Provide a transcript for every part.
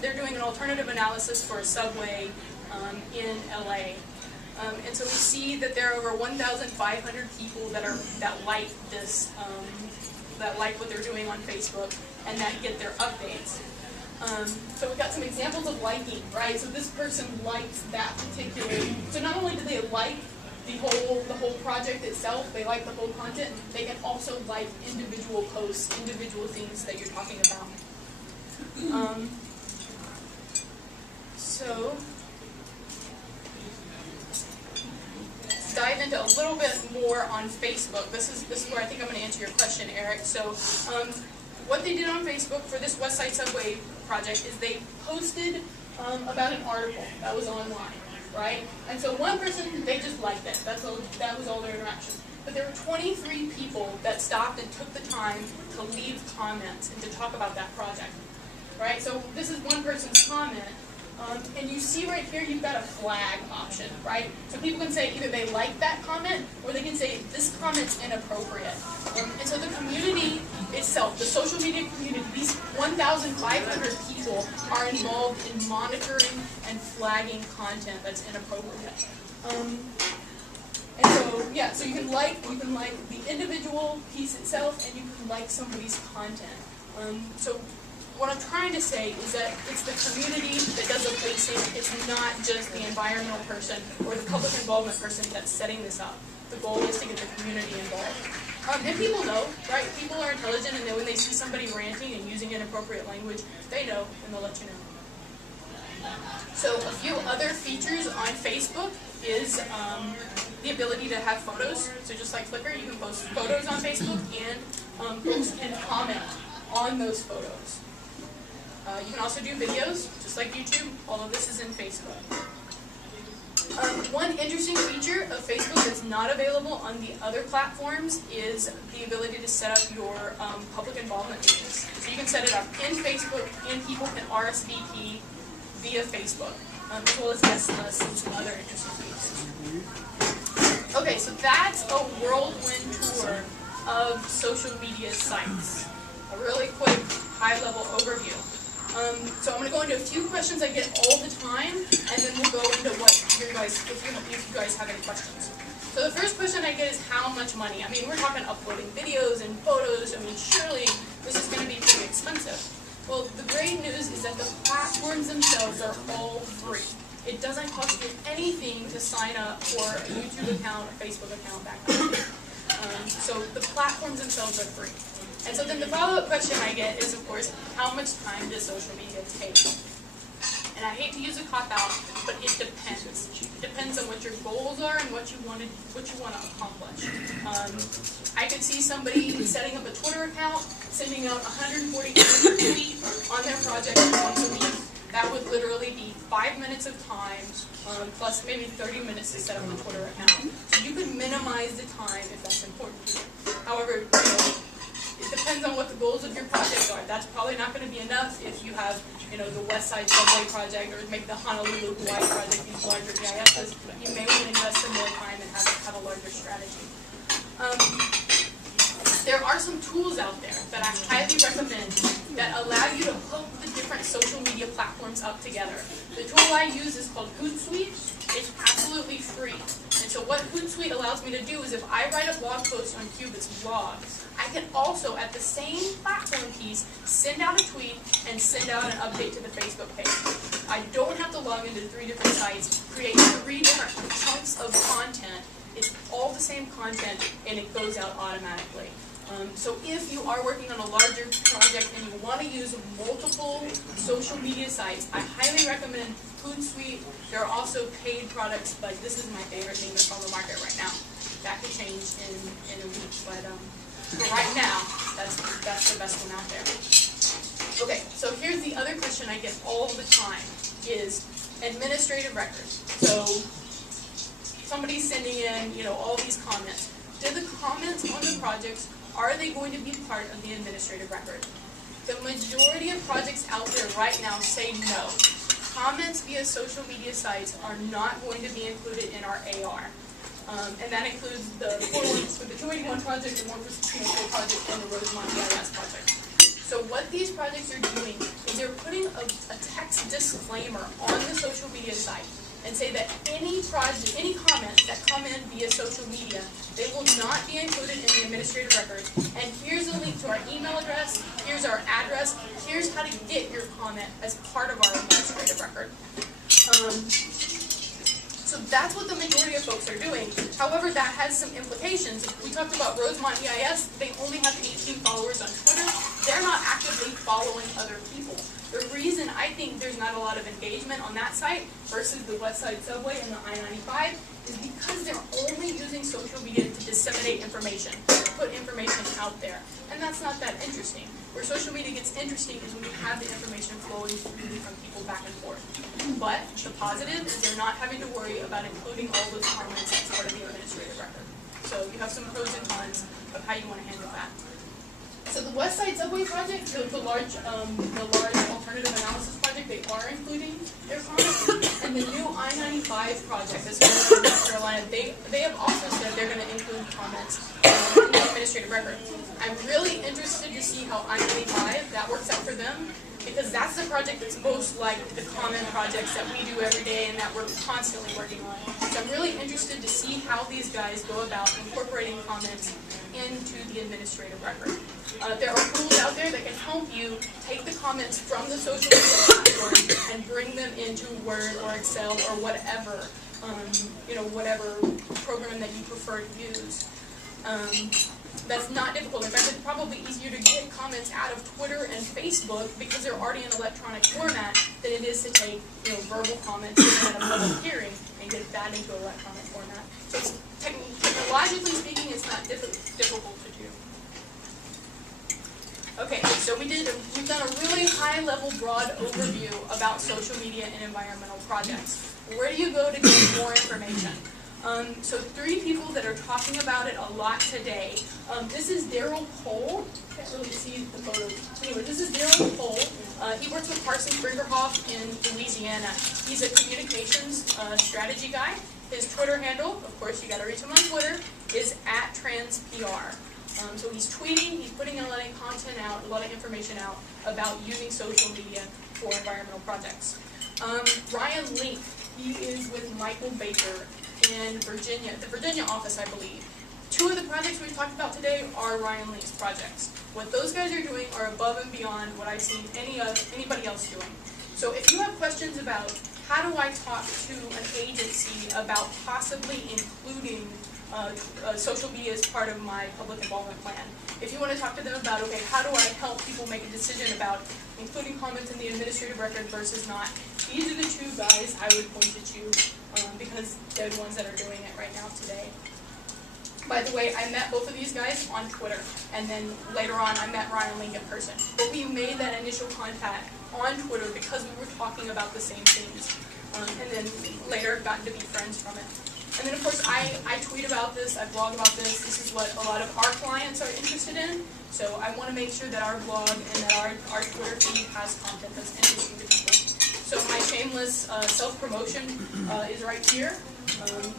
They're doing an alternative analysis for a subway in LA. And so we see that there are over 1,500 people that like this, that like what they're doing on Facebook and that get their updates. So we've got some examples of liking, right? So this person likes that particular. So not only do they like the whole project itself, they like the whole content, they can also like individual posts, individual things that you're talking about. So let's dive into a little bit more on Facebook. This is where I think I'm going to answer your question, Eric. So what they did on Facebook for this West Side Subway project is they posted about an article that was online, right? And so one person, they just liked it. That was all their interaction. But there were 23 people that stopped and took the time to leave comments and to talk about that project, right? So this is one person's comment. And you see right here, you've got a flag option, right? So people can say either they like that comment, or they can say this comment's inappropriate. And so the community itself, the social media community, these 1,500 people are involved in monitoring and flagging content that's inappropriate. And so, yeah, so you can like the individual piece itself, and you can like somebody's content. So what I'm trying to say is that it's the community that does the policing. It's not just the environmental person or the public involvement person that's setting this up. The goal is to get the community involved. And people know, right? People are intelligent, and when they see somebody ranting and using inappropriate language, they know, and they'll let you know. So a few other features on Facebook is the ability to have photos. So just like Flickr, you can post photos on Facebook and post and comment on those photos. You can also do videos, just like YouTube. All of this is in Facebook. One interesting feature of Facebook that's not available on the other platforms is the ability to set up your public involvement meetings. So you can set it up in Facebook, and people can RSVP via Facebook, as well as guest lists and some other interesting features. Okay, so that's a whirlwind tour of social media sites. A really quick, high-level overview. So I'm going to go into a few questions I get all the time, and then we'll go into what you guys, if you guys have any questions. So the first question I get is how much money? I mean, we're talking uploading videos and photos. I mean, surely this is going to be pretty expensive. Well, the great news is that the platforms themselves are all free. It doesn't cost you anything to sign up for a YouTube account, a Facebook account, that kind of thing. So the platforms themselves are free. And so then the follow-up question I get is, of course, how much time does social media take? And I hate to use a cop-out, but it depends. It depends on what your goals are and what you want to accomplish. I could see somebody setting up a Twitter account, sending out 140 tweets on their project once a week. That would literally be 5 minutes of time, plus maybe 30 minutes to set up the Twitter account. So you could minimize the time if that's important to you. However, it depends on what the goals of your project are. That's probably not going to be enough if you have, the West Side Subway project, or maybe the Honolulu, Hawaii project, these larger GISs. You may want to invest some more time and have a larger strategy. There are some tools out there that I highly recommend that allow you to hook the different social media platforms up together. The tool I use is called Hootsuite. It's absolutely free. And so what Hootsuite allows me to do is if I write a blog post on Cubit's blog, I can also, at the same platform piece, send out a tweet and send out an update to the Facebook page. I don't have to log into 3 different sites, create 3 different chunks of content. It's all the same content, and it goes out automatically. So if you are working on a larger project and you want to use multiple social media sites, I highly recommend Hootsuite. There are also paid products, but this is my favorite thing that's on the market right now. That could change in a week, but for right now, that's the best one out there. Okay, so here's the other question I get all the time is administrative records. So somebody's sending in, all these comments. Do the comments on the projects, are they going to be part of the administrative record? The majority of projects out there right now say no. Comments via social media sites are not going to be included in our AR. And that includes the 4 links for the 281 project, the 1% project, and the Rosemont GIS project. So what these projects are doing is they're putting a text disclaimer on the social media site and say that any comments that come in via social media, they will not be included in the administrative record. And here's a link to our email address, here's our address, here's how to get your comment as part of our administrative record. So that's what the majority of folks are doing. However, that has some implications. We talked about Rosemont EIS, they only have 18 followers on Twitter. They're not actively following other people. The reason I think there's not a lot of engagement on that site versus the West Side Subway and the I-95 is because they're only using social media to disseminate information, to put information out there. And that's not that interesting. Where social media gets interesting is when you have the information flowing freely from people back and forth. But the positive is they're not having to worry about including all those comments as part of the administrative record. So you have some pros and cons of how you want to handle that. So the West Side Subway project, the large alternative analysis project, they are including their comments. And the new I-95 project, this one in North Carolina, they have also said they're going to include comments in the administrative record. I'm really interested to see how I-95, that works out for them, because that's the project that's most like the common projects that we do every day and that we're constantly working on. So I'm really interested to see how these guys go about incorporating comments into the administrative record. There are tools out there that can help you take the comments from the social media platform and bring them into Word or Excel or whatever, whatever program that you prefer to use. That's not difficult. In fact, it's probably easier to get comments out of Twitter and Facebook because they're already in electronic format than it is to take, verbal comments at a public hearing and get that into electronic format. So it's technologically speaking, it's not difficult to do. Okay, so we've done a really high-level, broad overview about social media and environmental projects. Where do you go to get more information? So 3 people that are talking about it a lot today. This is Daryl Cole. Can't really see the photo. Anyway, this is Daryl Cole. He works with Carson Brinkerhoff in Louisiana. He's a communications strategy guy. His Twitter handle, of course, you got to reach him on Twitter, is @transpr. So he's tweeting, he's putting a lot of content out, a lot of information out about using social media for environmental projects. Ryan Link, he is with Michael Baker in Virginia, the Virginia office, I believe. 2 of the projects we've talked about today are Ryan Link's projects. What those guys are doing are above and beyond what I've seen anybody else doing. So if you have questions about how do I talk to an agency about possibly including social media as part of my public involvement plan. If you want to talk to them about, okay, how do I help people make a decision about including comments in the administrative record versus not, these are the 2 guys I would point to because they're the ones that are doing it right now today. By the way, I met both of these guys on Twitter, and then later on I met Ryan Link in person. But we made that initial contact on Twitter because we were talking about the same things, and then later gotten to be friends from it. And then, of course, I tweet about this, I blog about this. This is what a lot of our clients are interested in. So I want to make sure that our blog and that our Twitter feed has content that's interesting to people. So my shameless self-promotion is right here.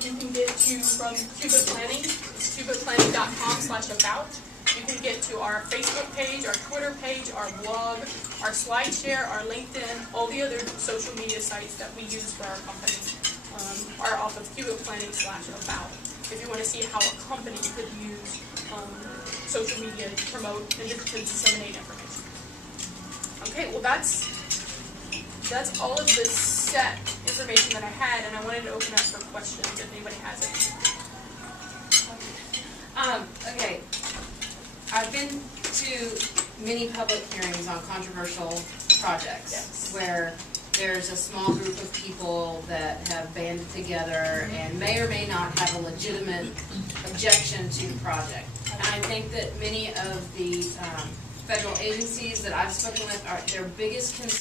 You can get to from Cubit Planning. It's cubitplanning.com/about. You can get to our Facebook page, our Twitter page, our blog, our SlideShare, our LinkedIn, all the other social media sites that we use for our company. Are off of cubitplanning/about. If you want to see how a company could use social media to promote and to disseminate information. Okay, well that's all of the set information that I had, and I wanted to open up for questions if anybody has it. Okay, I've been to many public hearings on controversial projects where there's a small group of people that have banded together and may or may not have a legitimate objection to the project. And I think that many of the federal agencies that I've spoken with, their biggest concern